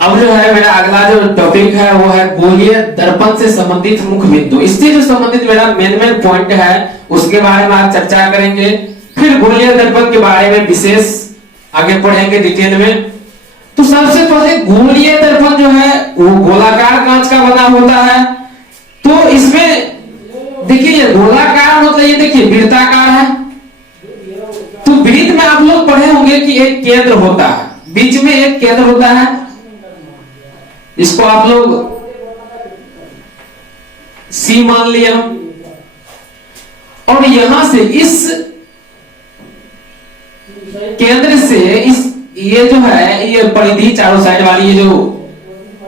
अब जो है मेरा अगला जो टॉपिक है वो है गोलीय दर्पण से संबंधित मुख्य बिंदु। इससे जो संबंधित मेरा मेन पॉइंट है उसके बारे में आज चर्चा करेंगे। फिर गोलीय दर्पण के बारे में विशेष आगे पढ़ेंगे डिटेल में। तो सबसे पहले गोलीय दर्पण जो है वो गोलाकार कांच का बना होता है। तो इसमें देखिए ये गोलाकार मतलब ये देखिए वृत्ताकार है। तो वृत्त में आप लोग पढ़े होंगे कि एक केंद्र होता है, बीच में एक केंद्र होता है, इसको आप लोग सी मान लिया। और यहां से इस केंद्र से इस ये जो है ये परिधि चारों साइड वाली ये जो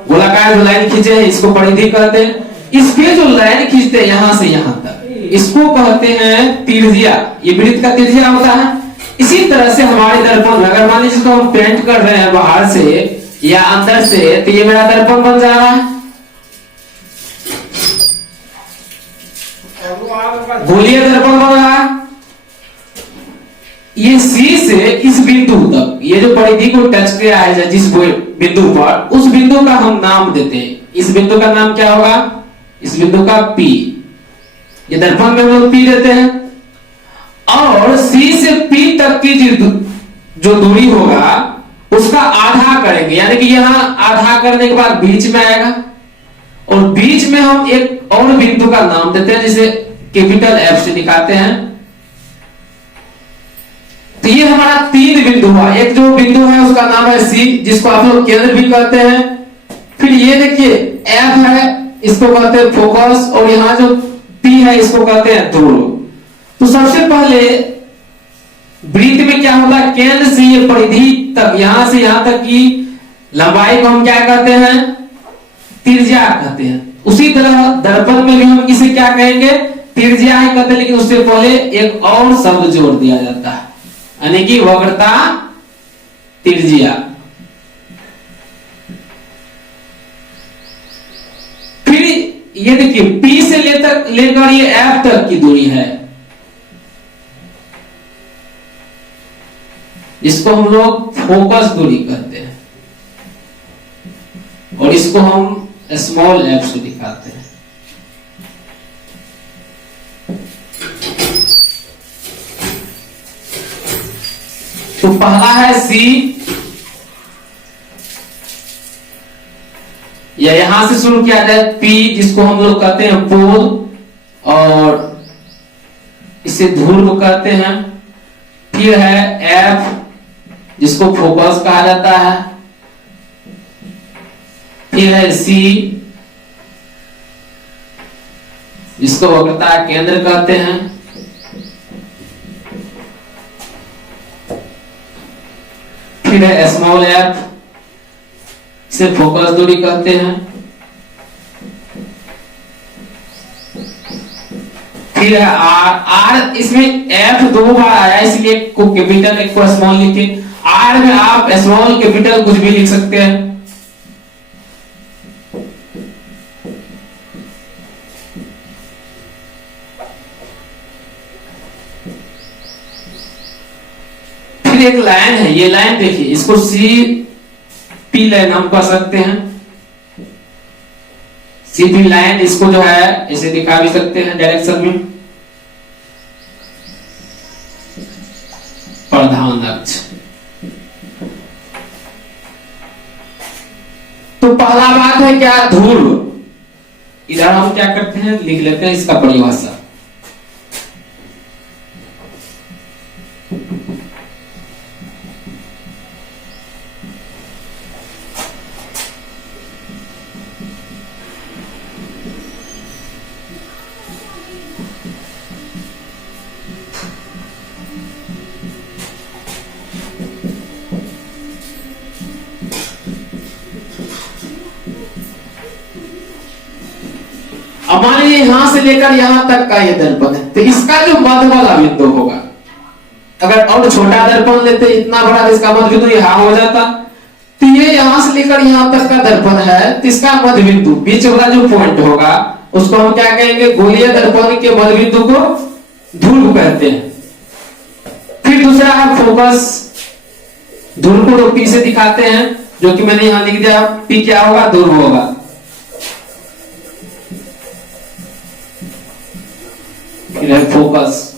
गोलाकार जो लाइन खींचे हैं इसको परिधि कहते हैं। इसके जो लाइन खींचते हैं यहां से यहां तक इसको कहते हैं त्रिज्या। ये वृत्त का त्रिज्या होता है। इसी तरह से हमारे दर्पण अगर मान लीजिए इसको हम पेंट कर रहे हैं बाहर से या अंदर से तो ये मेरा दर्पण बन जा रहा है, गोलीय दर्पण बन रहा है। ये सी से इस बिंदु तक ये जो परिधि को टच किया है जिस बिंदु पर उस बिंदु का हम नाम देते हैं। इस बिंदु का नाम क्या होगा? इस बिंदु का P। ये दर्पण में हम लोग P देते हैं। और C से P तक की जो दूरी होगा उसका आधा करेंगे, यानी कि यहां आधा करने के बाद बीच में आएगा और बीच में हम एक और बिंदु का नाम देते हैं जिसे कैपिटल F से दिखाते हैं। तो ये हमारा तीन बिंदु हुआ। एक जो बिंदु है उसका नाम है C जिसको आप लोग केंद्र भी कहते हैं। फिर ये देखिए F है, इसको कहते हैं फोकस। और यहां जो P है इसको कहते हैं ध्रुव। तो सबसे पहले वृत्त में क्या होता है, केंद्र से ये परिधि तक यहां से यहां तक की लंबाई को हम क्या कहते हैं? त्रिज्या कहते हैं। उसी तरह दर्पण में भी हम इसे क्या कहेंगे? त्रिज्या ही कहते हैं। लेकिन उससे पहले एक और शब्द जोड़ दिया जाता है, यानी कि वक्रता त्रिज्या। फिर ये देखिए P से लेकर ये F तक की दूरी है, इसको हम लोग फोकस दूरी कहते हैं और इसको हम स्मॉल f से दिखाते हैं। तो पहला है C, या यहां से शुरू किया जाए P जिसको हम लोग कहते हैं पोल और इसे ध्रुव कहते हैं। फिर है F जिसको फोकस कहा जाता है। फिर है C जिसको वक्रता केंद्र कहते हैं। फिर है स्मॉल f, इसे फोकस दूरी कहते हैं। फिर है R इसमें F दो बार आया इसलिए एक को कैपिटल एक को स्मॉल लिखे। R में आप स्मॉल कैपिटल कुछ भी लिख सकते हैं। फिर एक लाइन है, ये लाइन देखिए इसको CP लाइन हम कह सकते हैं। CP लाइन इसको जो है इसे दिखा भी सकते हैं डायरेक्शन में। प्रधान अक्ष। तो पहला बात है क्या? ध्रुव। इधर हम क्या करते हैं, लिख लेते हैं इसका परिभाषा। हमारे यहां से लेकर यहां तक का ये दर्पण है। तो इसका जो मध्य वाला बिंदु होगा, अगर और छोटा दर्पण लेते इतना बड़ा तो इसका मध्य बिंदु यहां हो जाता। तो ये यहां से लेकर यहां तक का दर्पण है तो इसका मध्य बिंदु बीच वाला जो पॉइंट होगा उसको हम क्या कहेंगे? गोलीय दर्पण के मध्य बिंदु को ध्रुव कहते हैं। फिर दूसरा है फोकस। ध्रुव को तो P से दिखाते हैं, जो कि मैंने यहां लिख दिया। P क्या होगा? ध्रुव होगा। फिर है फोकस।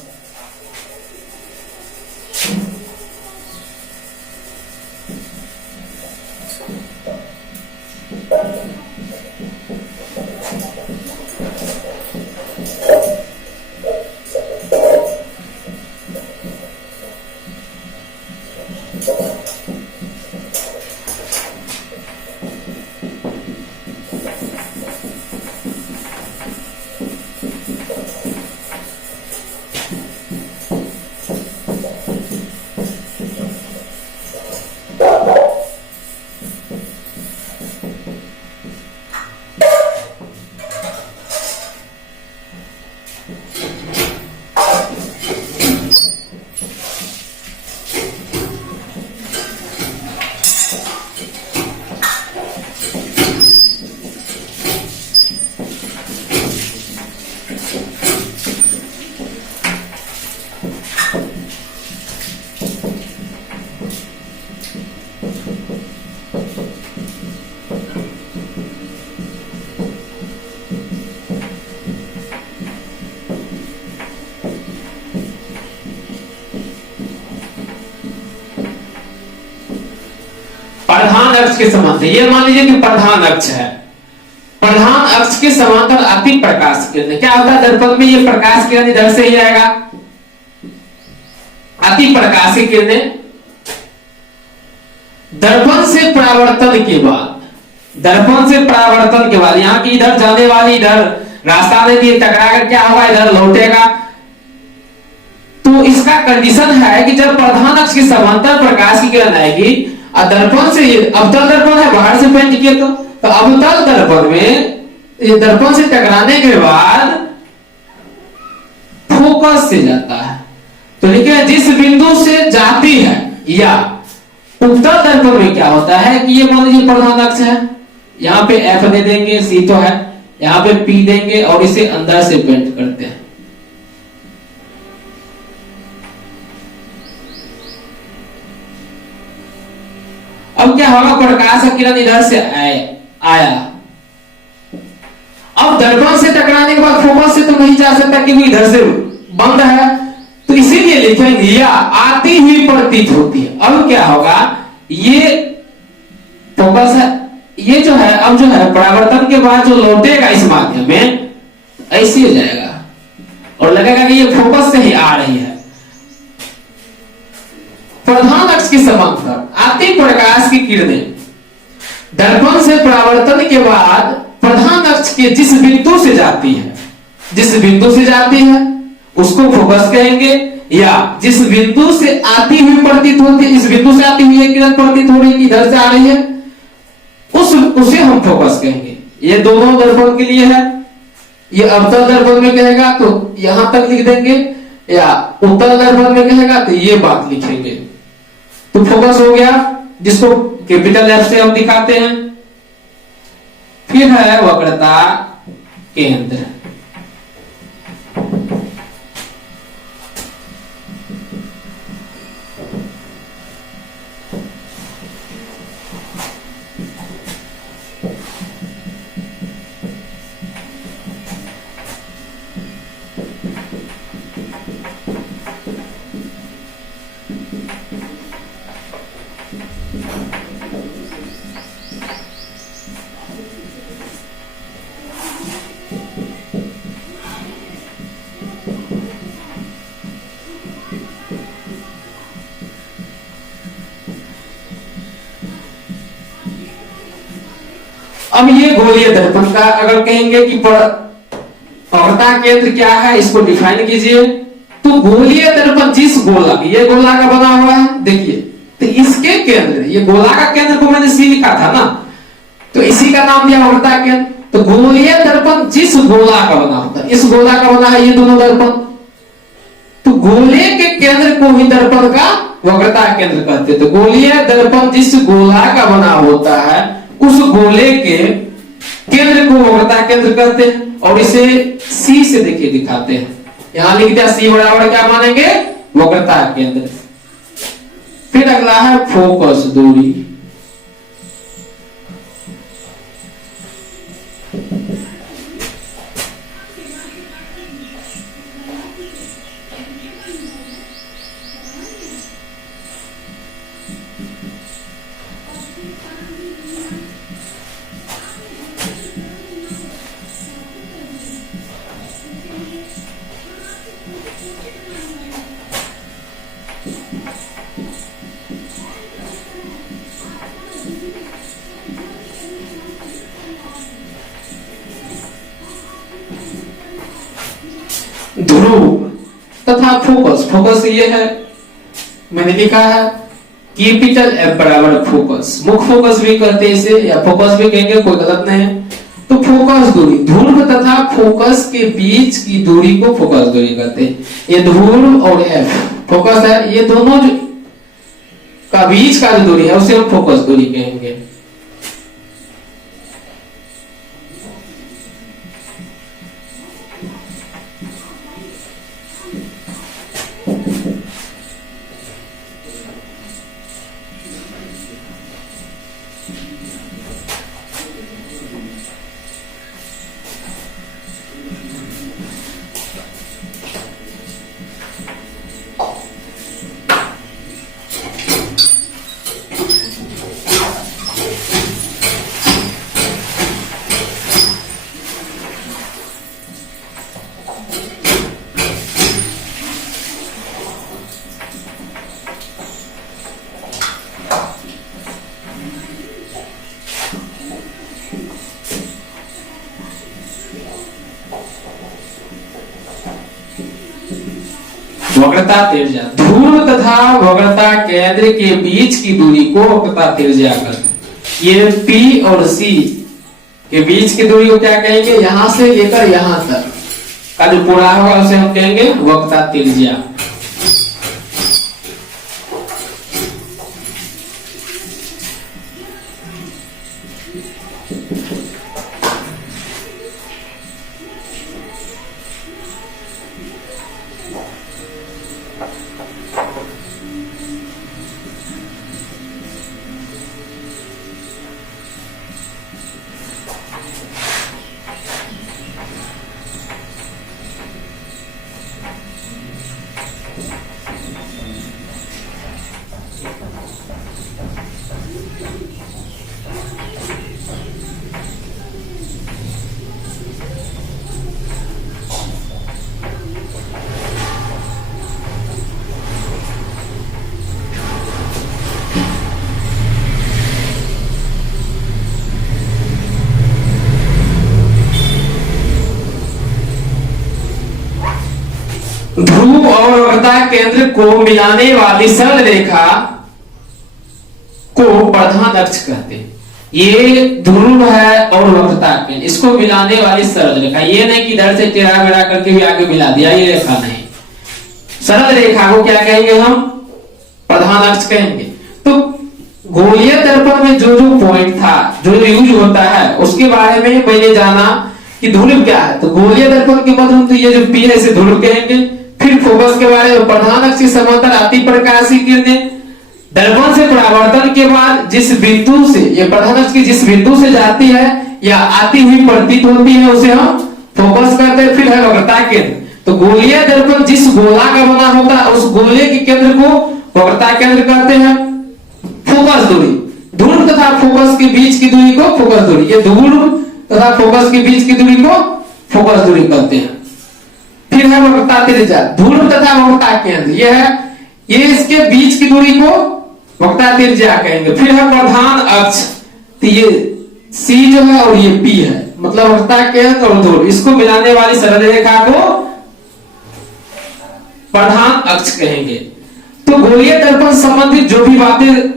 प्रधान अक्ष के समांतर, ये मान लीजिए कि प्रधान अक्ष है। प्रधान अक्ष के समांतर अति प्रकाश किरण। क्या होता है दर्पण में? ये प्रकाश किरण इधर से ही आएगा। अति प्रकाशी किरणें दर्पण से परावर्तन के बाद, दर्पण से परावर्तन के बाद यहाँ की इधर जाने वाली, इधर रास्ता नहीं दिए, टकरा कर क्या होगा? इधर लौटेगा। तो इसका कंडीशन है कि जब प्रधान अक्ष के समांतर प्रकाश की किरण आएगी, दर्पण से, अवतल दर्पण है, बाहर से पेंट किया तो अवतल दर्पण में ये दर्पण से टकराने के बाद फोकस से जाता है। तो लिखे जिस बिंदु से जाती है, या उत्तल दर्पण में क्या होता है कि ये मान लीजिए प्रधान अक्ष है, यहाँ पे F दे देंगे, C तो है, यहाँ पे P देंगे और इसे अंदर से पेंट करते हैं। अब क्या होगा? प्रकाश का किरण इधर से आया। अब दर्पण से टकराने के बाद फोकस से तो नहीं जा सकता क्योंकि इधर से बंद है, तो इसीलिए लिखेंगे या आती हुई प्रतीत होती है। अब क्या होगा? ये फोकस है, ये जो है अब जो है परावर्तन के बाद जो लौटेगा इस माध्यम में, ऐसे हो जाएगा और लगेगा कि ये फोकस से ही आ रही है। प्रधान अक्ष के समांतर आती प्रकाश की किरणें दर्पण से परावर्तन के बाद प्रधान अक्ष के जिस बिंदु से जाती है, जिस बिंदु से जाती है उसको फोकस कहेंगे, या जिस बिंदु से आती हुई प्रतीत होती है, इस बिंदु से आती हुई किरण प्रतीत हो रही है, इधर से आ रही है, उसे हम फोकस कहेंगे। ये दोनों दर्पण के लिए है। ये अवतल दर्पण में कहेगा तो यहां तक लिख देंगे, या उत्तल दर्पण में कहेगा तो ये बात लिखेंगे। तो फोकस हो गया, जिसको कैपिटल F से हम दिखाते हैं। फिर है वक्रता केंद्र। अब ये गोलीय दर्पण का अगर कहेंगे कि वक्रता केंद्र क्या है, इसको डिफाइन कीजिए। तो गोलीय दर्पण जिस गोला, ये गोला का बना हुआ है देखिए, तो इसके केंद्र, ये गोला का केंद्र को मैंने सी लिखा था ना, तो इसी का नाम दिया वक्रता केंद्र। तो गोलीय दर्पण जिस गोला का बना होता है, इस गोला का बना है ये दोनों दर्पण, तो गोले के केंद्र को ही दर्पण का वक्रता केंद्र कहते हैं। तो गोलीय दर्पण जिस गोला का बना होता है उस गोले के केंद्र को वक्रता केंद्र कहते हैं, और इसे सी से देखिए दिखाते हैं। यहां लिख दिया सी बराबर क्या मानेंगे? वक्रता केंद्र। फिर अगला है फोकस दूरी। ध्रुव तथा फोकस। फोकस ये है, मैंने लिखा है कैपिटल एफ बराबर फोकस। मुख्य फोकस भी कहते हैं इसे, या फोकस भी कहेंगे, कोई गलत नहीं है। तो फोकस दूरी, ध्रुव तथा फोकस के बीच की दूरी को फोकस दूरी कहते हैं। ये ध्रुव और एफ फोकस है, ये दोनों जो का बीच का जो दूरी है उसे हम फोकस दूरी कहेंगे। वक्रता त्रिज्या, ध्रुव तथा वक्रता केंद्र के बीच की दूरी को वक्रता त्रिज्या कहते हैं। ये P और C के बीच की दूरी को क्या कहेंगे? यहां से लेकर यहां तक का जो पूरा होगा उसे हम कहेंगे वक्रता त्रिज्या। ध्रुव और वक्रता केंद्र को मिलाने वाली सरल रेखा को प्रधान अक्ष कहते हैं। ये ध्रुव है और वक्रता केंद्र, इसको मिलाने वाली सरल रेखा। ये नहीं कि इधर से टेढ़ा मेढ़ा करके भी आगे मिला दिया, ये रेखा नहीं। सरल रेखा को क्या कहेंगे हम? प्रधान अक्ष कहेंगे। तो गोलीय दर्पण में जो जो पॉइंट था, जो यूज होता है, उसके बारे में मैंने जाना कि ध्रुव क्या है। तो गोलीय दर्पण के माध्यम तो ये जो पी है इसे ध्रुव कहेंगे। फिर फोकस के बारे में, प्रधान अक्ष के समांतर अति प्रकाशीय किरणें दर्पण से परावर्तन के बाद जिस बिंदु से, ये प्रधान अक्ष की जिस बिंदु से जाती है या आती हुई प्रतीत होती है उसे हम फोकस करते हैं। फिर है वक्रता केंद्र। तो गोलीय दर्पण जिस गोला का बना होता है उस गोले के केंद्र को वक्रता केंद्र कहते हैं। फोकस दूरी, ध्रुव तथा फोकस के बीच की दूरी को फोकस दूरी, ये ध्रुव तथा फोकस के बीच की दूरी को फोकस दूरी कहते हैं। फिर है वक्रता त्रिज्या, ध्रुव तथा वक्रता केंद्र, ये इसके बीच की दूरी को वक्रता त्रिज्या कहेंगे। फिर है प्रधान अक्ष, तो ये C जो है और ये P है, मतलब वक्रता केंद्र और ध्रुव, इसको मिलाने वाली सरल रेखा को प्रधान अक्ष कहेंगे। तो गोलीय दर्पण संबंधित जो भी बातें